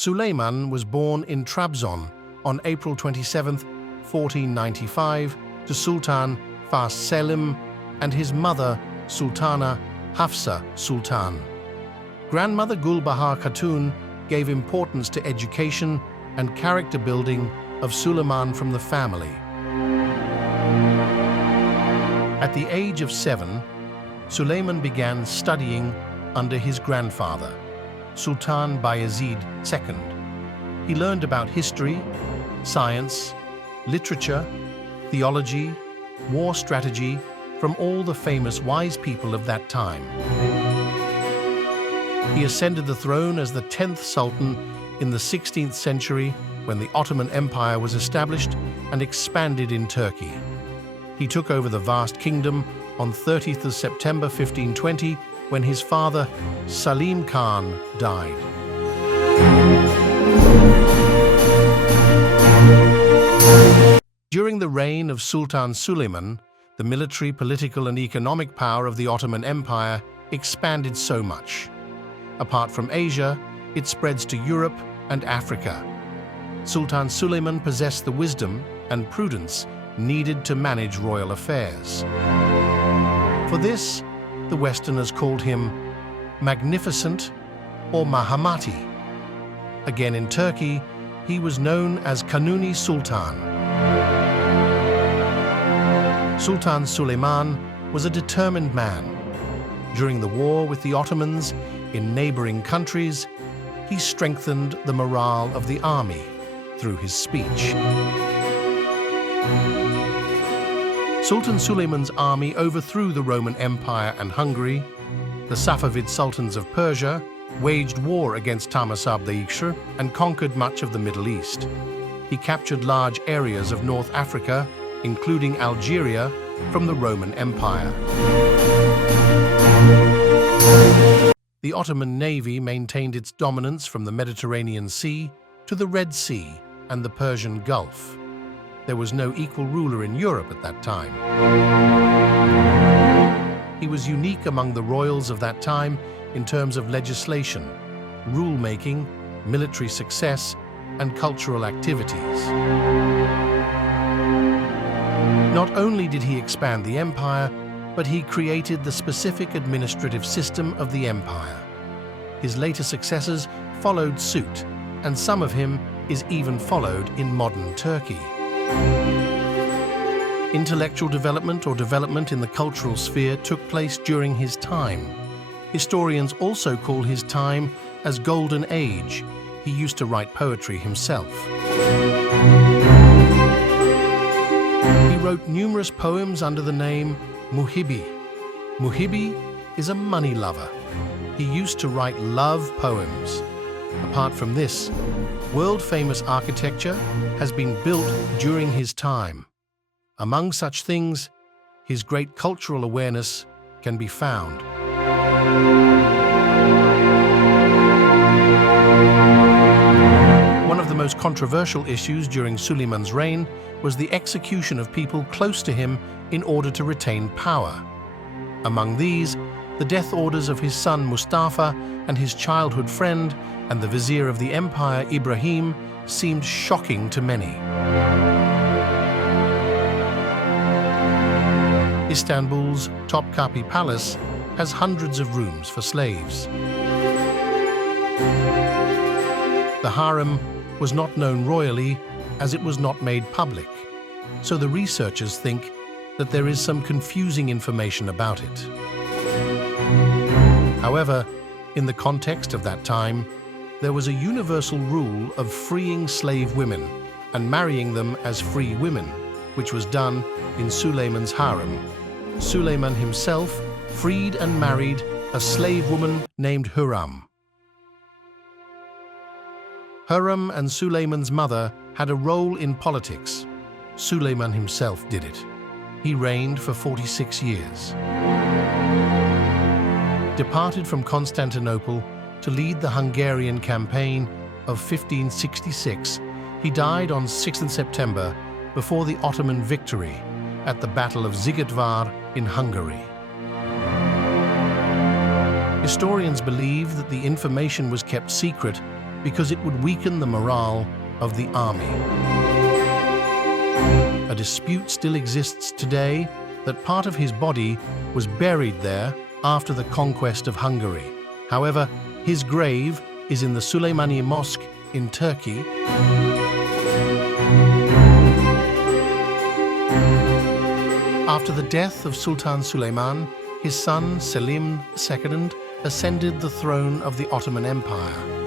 Suleiman was born in Trabzon on April 27, 1495, to Sultan Selim and his mother, Sultana Hafsa Sultan. Grandmother Gulbahar Khatun gave importance to education and character building of Suleiman from the family. At the age of 7, Suleiman began studying under his grandfather, Sultan Bayezid II. He learned about history, science, literature, theology, war strategy from all the famous wise people of that time. He ascended the throne as the 10th Sultan in the 16th century when the Ottoman Empire was established and expanded in Turkey. He took over the vast kingdom on 30th of September 1520 when his father, Salim Khan, died. During the reign of Sultan Suleiman, the military, political, and economic power of the Ottoman Empire expanded so much. Apart from Asia, it spreads to Europe and Africa. Sultan Suleiman possessed the wisdom and prudence needed to manage royal affairs. For this, the Westerners called him Magnificent or Mahamati. Again in Turkey, he was known as Kanuni Sultan. Sultan Suleiman was a determined man. During the war with the Ottomans in neighboring countries, he strengthened the morale of the army through his speech. Sultan Suleiman's army overthrew the Roman Empire and Hungary. The Safavid sultans of Persia waged war against Tahmasp the and conquered much of the Middle East. He captured large areas of North Africa, including Algeria, from the Roman Empire. The Ottoman navy maintained its dominance from the Mediterranean Sea to the Red Sea and the Persian Gulf. There was no equal ruler in Europe at that time. He was unique among the royals of that time in terms of legislation, rule-making, military success, and cultural activities. Not only did he expand the empire, but he created the specific administrative system of the empire. His later successors followed suit, and some of him is even followed in modern Turkey. Intellectual development or development in the cultural sphere took place during his time. Historians also call his time as Golden Age. He used to write poetry himself. He wrote numerous poems under the name Muhibbi. Muhibbi is a money lover. He used to write love poems. Apart from this, world-famous architecture has been built during his time. Among such things, his great cultural awareness can be found. One of the most controversial issues during Suleiman's reign was the execution of people close to him in order to retain power. Among these, the death orders of his son Mustafa and his childhood friend and the vizier of the empire Ibrahim seemed shocking to many. Istanbul's Topkapi Palace has hundreds of rooms for slaves. The harem was not known royally as it was not made public, so the researchers think that there is some confusing information about it. However, in the context of that time, there was a universal rule of freeing slave women and marrying them as free women, which was done in Suleiman's harem. Suleiman himself freed and married a slave woman named Hurrem. Hurrem and Suleiman's mother had a role in politics. Suleiman himself did it. He reigned for 46 years. Departed from Constantinople to lead the Hungarian campaign of 1566, he died on 6th September before the Ottoman victory at the Battle of Szigetvar in Hungary. Historians believe that the information was kept secret because it would weaken the morale of the army. A dispute still exists today that part of his body was buried there after the conquest of Hungary. However, his grave is in the Süleymaniye Mosque in Turkey. After the death of Sultan Suleiman, his son Selim II ascended the throne of the Ottoman Empire.